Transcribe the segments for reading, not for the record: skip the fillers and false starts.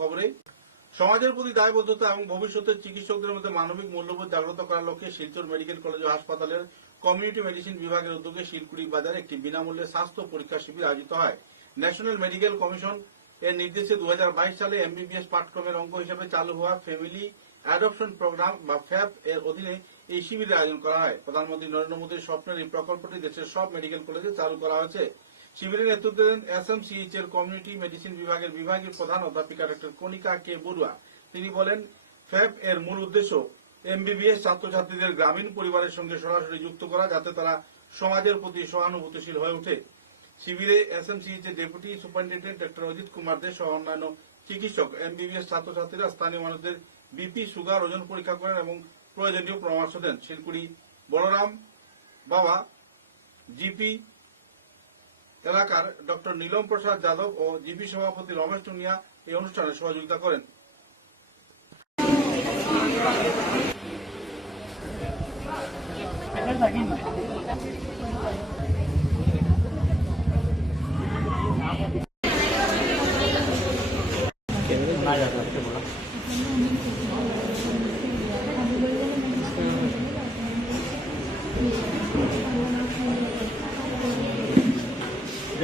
খবরে সমাজের প্রতি দায়বদ্ধতা এবং ভবিষ্যতে চিকিৎসকদের মধ্যে মানবিক মূল্যবোধ জাগ্রত করার লক্ষ্যে শিলচর মেডিকেল কলেজ ও হাসপাতালের কমিউনিটি মেডিসিন বিভাগের উদ্যোগে শিলকুড়ি বাজারে একটি বিনামূল্যে স্বাস্থ্য পরীক্ষা শিবির আয়োজিত হয়। ন্যাশনাল মেডিকেল কমিশন এর নির্দেশে 2022 সালে এমবিবিএস পাঠ্যক্রমের অঙ্গ হিসেবে চালু হওয়া ফ্যামিলি অ্যাডপশন প্রোগ্রাম বা ফ্যাপ এর অধীনে এই শিবিরের আয়োজন করা হয়। প্রধানমন্ত্রী নরেন্দ্র মোদীর স্বপ্নের এই প্রকল্পটি দেশের সব মেডিকেল কলেজে চালু করা হয়েছে। শিবিরের নেতৃত্ব দেন এসএমসিএইচ এর কমিউনিটি মেডিসিন বিভাগের বিভাগীয় প্রধান অধ্যাপিকা ডক্টর কণিকা কে বড়ুয়া। তিনি বলেন, ফ্যাপ এর মূল উদ্দেশ্য এমবিবিএস ছাত্রছাত্রীদের গ্রামীণ পরিবারের সঙ্গে সরাসরি যুক্ত করা, যাতে তারা সমাজের প্রতি সহানুভূতিশীল হয়ে ওঠে। শিবিরে এসএমসিএইচ এর deputy superintendent doctor Ajit Kumar De সহ অন্যান্য চিকিৎসক, এমবিবিএস ছাত্রছাত্রীরা স্থানীয় মানুষদের বিপি, সুগার, ওজন পরীক্ষা করেন এবং প্রয়োজনীয় পরামর্শ দেন। শিলকুড়ি বলরাম বাবা জিপি এলাকার ডক্টর নীলম প্রসাদ যাদব ও জিপি সভাপতি রমেশ টুনিয়া এই অনুষ্ঠানে সহযোগিতা করেন।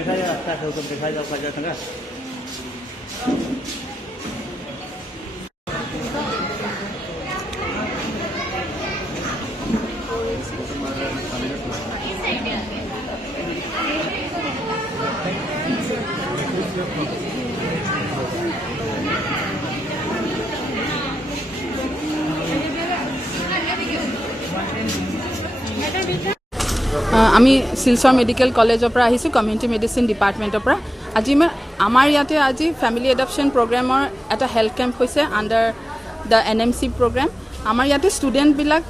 देखा जाए रास्ता है तो देखा जाओ बाजार संगा আমি শিলচৰ মেডিকেল কলেজৰ পৰা আহিছোঁ, কমিউনিটি মেডিচিন ডিপাৰ্টমেণ্টৰ পৰা। আজি আমাৰ ইয়াতে আজি ফেমিলি এডপশ্যন প্ৰগ্ৰেমৰ এটা হেল্থ কেম্প হৈছে আণ্ডাৰ দ্য NMC প্ৰগ্ৰেম। আমাৰ ইয়াতে ষ্টুডেণ্টবিলাক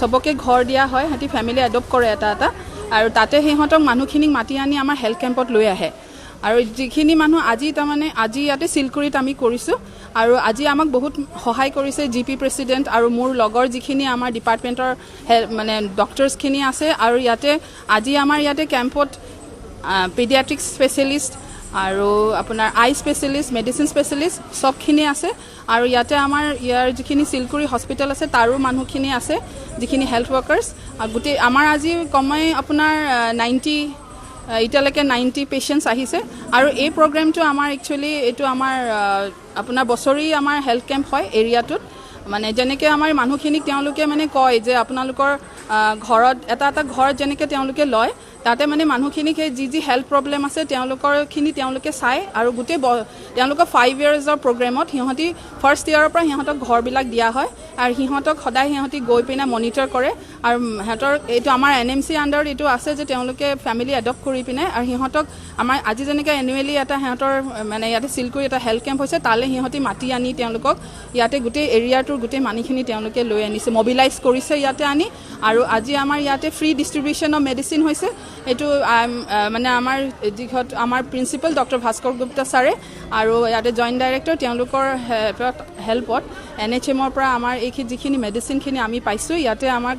চবকে ঘৰ দিয়া হয়, সিহঁতি ফেমিলি এডপ্ট কৰে এটা এটা, আৰু তাতে সিহঁতক মানুহখিনিক মাতি আনি আমাৰ হেল্থ কেম্পত লৈ আহে। আৰু যিখিনি মানুহ আজি ইয়াতে শিলকুৰিত আমি কৰিছোঁ, আৰু আজি আমাক বহুত সহায় কৰিছে জিপি প্ৰেচিডেণ্ট আৰু মোৰ লগৰ যিখিনি আমাৰ ডিপাৰ্টমেণ্টৰ মানে ডক্টৰ্ছখিনি আছে। আৰু আজি আমাৰ ইয়াতে কেম্পত পেডিয়াট্ৰিক্স স্পেচিয়েলিষ্ট আৰু আপোনাৰ আই স্পেচিয়েলিষ্ট, মেডিচিন স্পেচিয়েলিষ্ট চবখিনি আছে। আৰু ইয়াৰ যিখিনি শিলকুৰি হস্পিটেল আছে তাৰো মানুহখিনি আছে, যিখিনি হেল্থ ৱৰ্কাৰ্ছ। গোটেই আমাৰ আজি কমেই আপোনাৰ এতিয়ালৈকে 90 পেচেণ্টছ আহিছে। আৰু এই প্ৰগ্ৰেমটো আমাৰ একচুৱেলি এইটো আমাৰ আপোনাৰ বছৰি আমাৰ হেল্থ কেম্প হয় এৰিয়াটোত। মানে যেনেকৈ আমাৰ মানুহখিনিক তেওঁলোকে মানে কয় যে আপোনালোকৰ ঘৰত এটা ঘৰত যেনেকৈ তেওঁলোকে লয়, তাতে মানে মানুহখিনিক সেই যি হেল্থ প্ৰব্লেম আছে তেওঁলোকে চায়। আৰু গোটেই তেওঁলোকৰ 5 yearsৰ প্ৰগ্ৰেমত সিহঁতি ফাৰ্ষ্ট ইয়াৰৰ পৰা সিহঁতক ঘৰবিলাক দিয়া হয়, আৰু সিহঁতক সদায় সিহঁতি গৈ পিনে মনিটৰ কৰে। আৰু সিহঁতৰ এইটো আমাৰ NMC আণ্ডাৰত এইটো আছে যে তেওঁলোকে ফেমিলি এডপ্ট কৰি পিনে, আৰু সিহঁতক আমাৰ আজি যেনেকৈ এনুৱেলি এটা সিহঁতৰ মানে ইয়াতে শিলকুৰি এটা হেল্থ কেম্প হৈছে, তালৈ সিহঁতি মাতি আনি তেওঁলোকক ইয়াতে গোটেই এৰিয়াটোৰ গোটেই মানুহখিনি তেওঁলোকে লৈ আনিছে, মবিলাইজ কৰিছে ইয়াতে আনি। আৰু আজি আমাৰ ইয়াতে ফ্ৰী ডিষ্ট্ৰিবিউশ্যন অফ মেডিচিন হৈছে। এইটো মানে আমাৰ প্ৰিন্সিপাল ডক্টৰ ভাস্কৰ গুপ্তা ছাৰে আৰু ইয়াতে জইণ্ট ডাইৰেক্টৰ তেওঁলোকৰ হেল্পত NHMৰ পৰা আমাৰ এইখিনি যিখিনি মেডিচিনখিনি আমি পাইছোঁ, ইয়াতে আমাক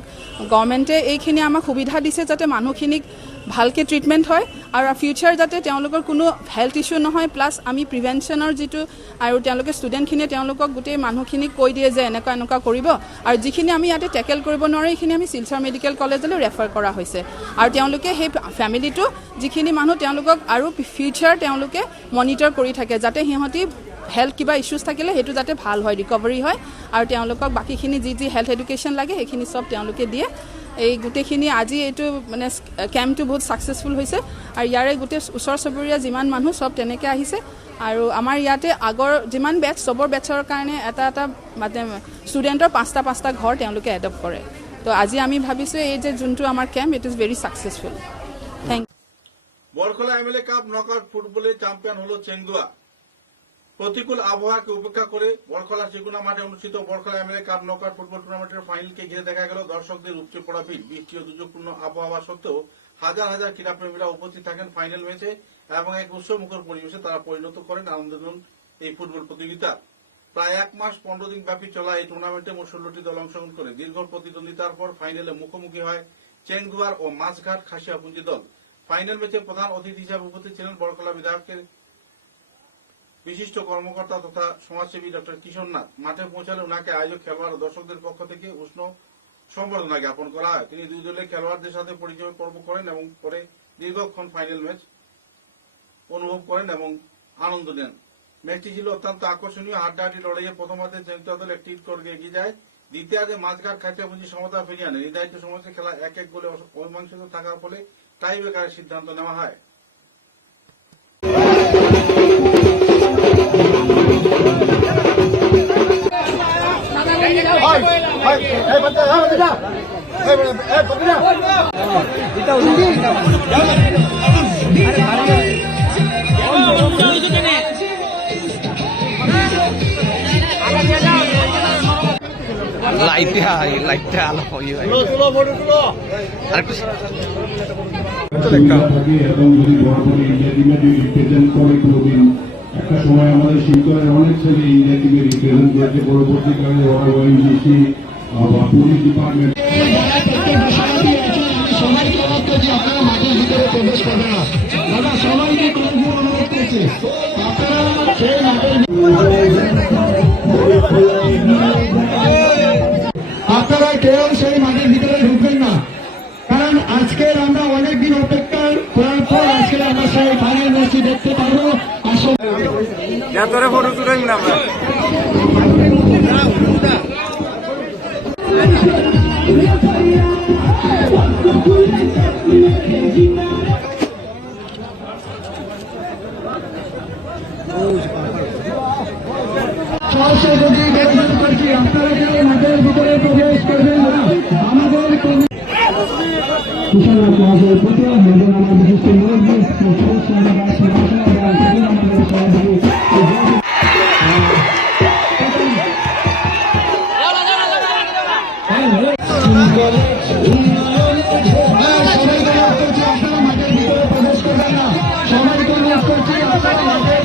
গভৰ্ণমেণ্টে এইখিনি আমাক সুবিধা দিছে যাতে মানুহখিনিক ভালকৈ ট্ৰিটমেণ্ট হয় আৰু ফিউচাৰ যাতে তেওঁলোকৰ কোনো হেল্থ ইছ্যু নহয়। প্লাছ আমি প্ৰিভেনশ্যনৰ যিটো, আৰু তেওঁলোকে ষ্টুডেণ্টখিনিয়ে তেওঁলোকক গোটেই মানুহখিনিক কৈ দিয়ে যে এনেকুৱা কৰিব, আৰু যিখিনি আমি ইয়াতে টেকেল কৰিব নোৱাৰোঁ সেইখিনি আমি শিলচৰ মেডিকেল কলেজলৈ ৰেফাৰ কৰা হৈছে। আৰু তেওঁলোকে সেই ফেমিলিটো যিখিনি মানুহ তেওঁলোকক আৰু ফিউচাৰ তেওঁলোকে মনিটৰ কৰি থাকে, যাতে সিহঁতি হেল্থ কিবা ইছ্যুজ থাকিলে সেইটো যাতে ভাল হয়, ৰিকভাৰী হয়, আৰু তেওঁলোকক বাকীখিনি যি হেল্থ এডুকেশ্যন লাগে সেইখিনি চব তেওঁলোকে দিয়ে। এই গোটেইখিনি আজি এইটো মানে কেম্পটো বহুত ছাকচেছফুল হৈছে, আৰু ইয়াৰে গোটেই ওচৰ চুবুৰীয়া যিমান মানুহ চব তেনেকৈ আহিছে। আৰু আমাৰ ইয়াতে আগৰ যিমান বেটছ চবৰ বেটছৰ কাৰণে এটা মানে ষ্টুডেণ্টৰ 5টা ঘৰ তেওঁলোকে এডপ্ট কৰে। তো আজি আমি ভাবিছোঁ এই যে যোনটো আমাৰ camp, it is very successful. Thank you. Borkhola MLA cup knockout ফুটবলে চ্যাম্পিয়ন হলো চেংদুয়া। প্রতিকূল আবহাওয়াকে উপেক্ষা করে বরখলা সেগুনা মাঠে অনুষ্ঠিত Barkhola MLA cup knockout football টুর্নামেন্টের ফাইনালকে ঘিরে দেখা গেল দর্শকদের উপচে পড়া ভিড়। বৃষ্টি ও দুর্যোগপূর্ণ আবহাওয়া সত্ত্বেও হাজার হাজার ক্রীড়াপ্রেমীরা উপস্থিত থাকেন ফাইনাল ম্যাচে এবং এক উৎসবমুখর পরিবেশে তারা পরিণত করেন আনন্দঘন এই ফুটবল প্রতিযোগিতা। প্রায় 1 মাস 15 দিন ব্যাপী চলা এই টুর্নামেন্টে মোট 16টি দল অংশগ্রহণ করে। দীর্ঘ প্রতিদ্বন্দ্বিতার পর ফাইনালে মুখোমুখি হয় চেংদুয়ার ও মাছঘাট খাসিয়াপুঞ্জি দল। ফাইনাল ম্যাচে প্রধান অতিথি হিসেবে উপস্থিত ছিলেন বরখলা বিধায়কের বিশিষ্ট কর্মকর্তা তথা সমাজসেবী ডক্টর কিশোর নাথ মাঠে পৌঁছালে ওনাকে আয়োজক খেলোয়াড় ও দর্শকদের পক্ষ থেকে উষ্ণ সম্বর্ধনা জ্ঞাপন করা হয়। তিনি দুই দলের খেলোয়াড়দের সাথে পরিচয় পর্ব করেন এবং পরে দীর্ঘক্ষণ ফাইনাল ম্যাচ অনুভব করেন এবং আনন্দ নেন। ম্যাচটি ছিল অত্যন্ত আকর্ষণীয়। হাড্ডাহাড্ডি লড়াইয়ে প্রথমার্ধে চেঞ্চুয়া দল একটি স্কোরে এগিয়ে যায়। দ্বিতীয়ার্ধে মাঝঘাট খাঁচাপুঁজি সমতা ফিরিয়ে আনে। নির্ধারিত সময়ে খেলা 1-1 গোলে অমীমাংসিত থাকার ফলে টাই ব্রেকারের সিদ্ধান্ত নেওয়া হয়। লাইটটা আলো একটা সময় আমাদের শিবচরের অনেক ছেলে ইন্ডিয়া টিমে রিপ্রেজেন্ট করেছে। পরবর্তীকালে ওরা ওএনজিসি বা পুলিশ ডিপার্টমেন্ট সবাইকে অনুরোধ করছি আপনারা মাঠের ভিতরে প্রবেশ করবেন না। দাদা সবাইকে অনুরোধ করছি আপনারা সেই মাঠের আপনারা কেউ সেই মাঠের ভিতরে ঢুকবেন না, কারণ আজকের আমরা অনেকদিন অপেক্ষা করার পর আজকে আমরা সেই ফাইনাল ম্যাচটি দেখতে পারবো। আসলে ফটো তুলেন না আমরা যদি নিবেদন করছি আপনারা কেউ মাঠের ভিতরে প্রবেশ করবেন না। আমাদের কিশোর মহাশয়ের প্রতি এবং আমার বিশিষ্ট মুরব্বী আমাদের সভাপতি সবাইকে অনুরোধ করছি আপনারা মাঠের ভিতরে প্রবেশ করবেন না। সবাইকে অনুরোধ করছি আপনারা মাঠের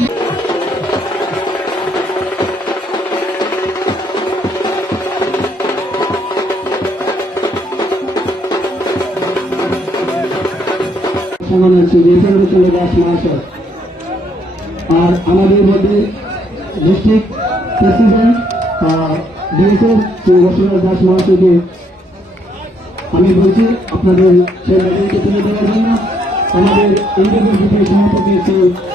দাস মহাশয় আর আমাদের মধ্যে ডিস্ট্রিক্ট প্রেসিডেন্ট ডিএসএর দাস মহাশয়কে আমি বলছি আপনাদের সেই মেডেলকে তুলে দেওয়ার জন্য। আমাদের ইন্ডিভিজুয়াল সভাপতি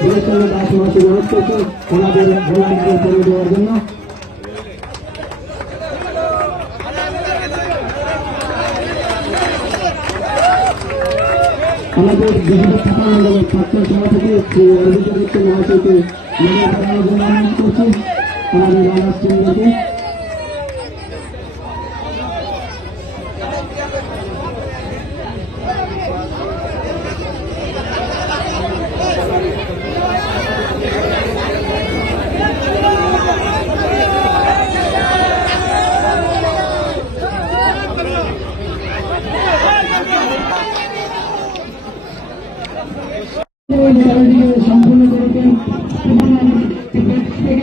ডিএসএর দাস মহাশয় অনুরোধ করছে ওনাদের ভোলান্টিয়ারকে তুলে দেওয়ার জন্য। আমাদের বিভিন্ন থাকা মন্ডলের ছাত্র সভাপতি শ্রী অরবিন্দ দত্ত মহাশয়কে মেডেল প্রদানের জন্য অনুরোধ করছি আমাদের রানার্স টিমকে। সম্পূর্ণ করেছেন থেকে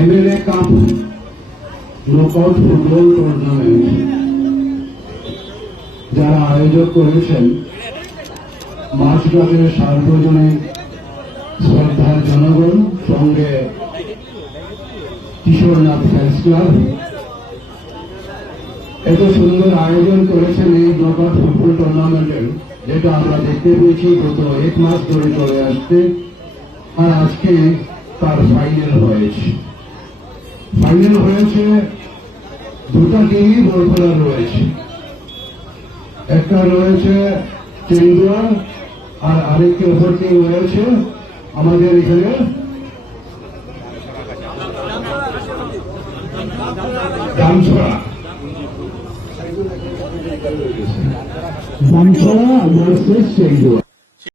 MLA cup knockout football tournament যারা আয়োজক করেছেন মাঝগ্রামের সার্বজনীন শ্রদ্ধার জনগণ সঙ্গে কিশোরনাথ ফ্যান্স ক্লাব এত সুন্দর আয়োজন করেছেন এই নকআউট ফুটবল টুর্নামেন্টের, যেটা আমরা দেখতে পেয়েছি গত 1 মাস ধরে চলে আসছে। আর আজকে তার ফাইনাল হয়েছে দুটা টিমই বলফলার রয়েছে, একটা রয়েছে চেন্দুয়া আর আরেকটি অপর টিম রয়েছে আমাদের এখানে দামছড়া ভার্সেস চেন্দুয়া।